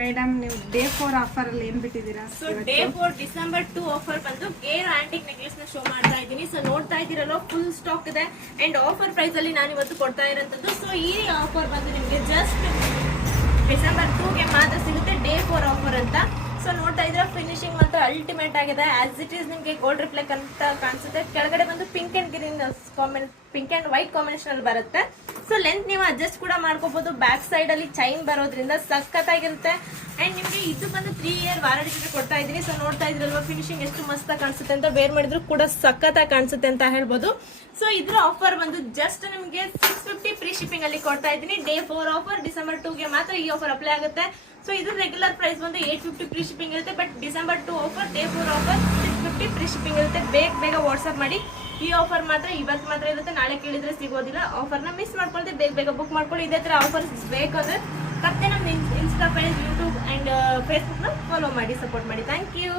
Madam ನೀವು day 4 offer ಅಲ್ಲಿ ಏನ್ ಬಿಟ್ಟಿದ್ದೀರಾ? ಸೊ ಡೇ 4 ಡಿಸೆಂಬರ್ 2 ಆಫರ್ ಬಂದು ಗೇರ್ ಆಂಟಿಕ್ ನೆಕ್ಲೆಸ್ ನ ಶೋ ಮಾಡ್ತಾ ಇದ್ದೀನಿ. ಸೊ ನೋಡ್ತಾ ಇದ್ದೀರಲ್ಲ, ಫುಲ್ ಸ್ಟಾಕ್ ಇದೆ ಅಂಡ್ ಆಫರ್ ಪ್ರೈಸ್ ಅಲ್ಲಿ ನಾನು ಇವತ್ತು ಕೊಡ್ತಾ ಇರೋಂಥದ್ದು. ಸೊ ಈ ಆಫರ್ ಬಂದು ನಿಮಗೆ ಜಸ್ಟ್ ಡಿಸೆಂಬರ್ 2ಗೆ ಮಾತ್ರ ಸಿಗುತ್ತೆ, ಡೇ 4 ಆಫರ್ ಅಂತ. ಸೊ ನೋಡ್ತಾ ಇದ್ರೆ ಫಿನಿಶಿಂಗ್ ಮಾತ್ರ ಅಲ್ಟಿಮೇಟ್ ಆಗಿದೆ. ಆಸ್ ಇಟ್ ಈಸ್ ನಿಮಗೆ ಗೋಲ್ಡ್ ರಿಫ್ಲೆಕ್ಟ್ ಅಂತ ಕಾಣಿಸುತ್ತೆ. ಕೆಳಗಡೆ ಬಂದು pink and green pink and white combination ಅಲ್ಲಿ ಬರುತ್ತೆ. ಸೊ ಲೆಂತ್ ನೀವು ಅಡ್ಜಸ್ಟ್ ಕೂಡ ಮಾಡ್ಕೋಬಹುದು. ಬ್ಯಾಕ್ ಸೈಡ್ ಅಲ್ಲಿ ಚೈನ್ ಬರೋದ್ರಿಂದ ಸಖತ್ತಾಗಿರುತ್ತೆ. ಅಂಡ್ ನಿಮಗೆ ಇದು ಬಂದು 3 ಇಯರ್ ವಾರಂಟಿ ಕೊಡ್ತಾ ಇದೀನಿ. ಸೊ ನೋಡ್ತಾ ಇದ್ರಲ್ವಾ ಫಿನಿಶಿಂಗ್ ಎಷ್ಟು ಮಸ್ತ್ ಕಾಣಿಸುತ್ತೆ ಅಂತ, ವೇರ್ ಮಾಡಿದ್ರು ಕೂಡ ಸಖತ್ತಾಗಿ ಕಾಣಿಸುತ್ತೆ ಅಂತ ಹೇಳ್ಬೋದು. ಸೊ ಇದ್ರ ಆಫರ್ ಬಂದು ಜಸ್ಟ್ ನಿಮಗೆ 650 ಫ್ರೀ ಶಿಪ್ಪಿಂಗ್ ಅಲ್ಲಿ ಕೊಡ್ತಾ ಇದ್ದೀನಿ. ಡೇ 4 ಆಫರ್ ಡಿಸೆಂಬರ್ 2ಗೆ ಮಾತ್ರ ಈ ಆಫರ್ ಅಪ್ಲೈ ಆಗುತ್ತೆ. ಸೊ ಇದು ರೆಗ್ಯುಲರ್ ಪ್ರೈಸ್ ಬಂದು 850 ಫ್ರೀ ಶಿಪ್ಪಿಂಗ್ ಇರುತ್ತೆ. But December 2 offer, day 4 offer 650 free shipping ಇರುತ್ತೆ. ಬೇಗ ವಾಟ್ಸ್ಆಪ್ ಮಾಡಿ. ಈ ಆಫರ್ ಮಾತ್ರ ಇವತ್ತು ಮಾತ್ರ ಇರುತ್ತೆ, ನಾಳೆ ಕೇಳಿದ್ರೆ ಸಿಗೋದಿಲ್ಲ. ಆಫರ್ನ ಮಿಸ್ ಮಾಡ್ಕೊಳ್ದೆ ಬೇಗ ಬುಕ್ ಮಾಡ್ಕೊಳ್ಳಿ. ಇದೇ ತರ ಆಫರ್ಸ್ ಬೇಕಂದ್ರೆ ಮತ್ತೆ ನಮ್ಮ insta page, YouTube and Facebook ನ ಫಾಲೋ ಮಾಡಿ, ಸಪೋರ್ಟ್ ಮಾಡಿ. Thank you.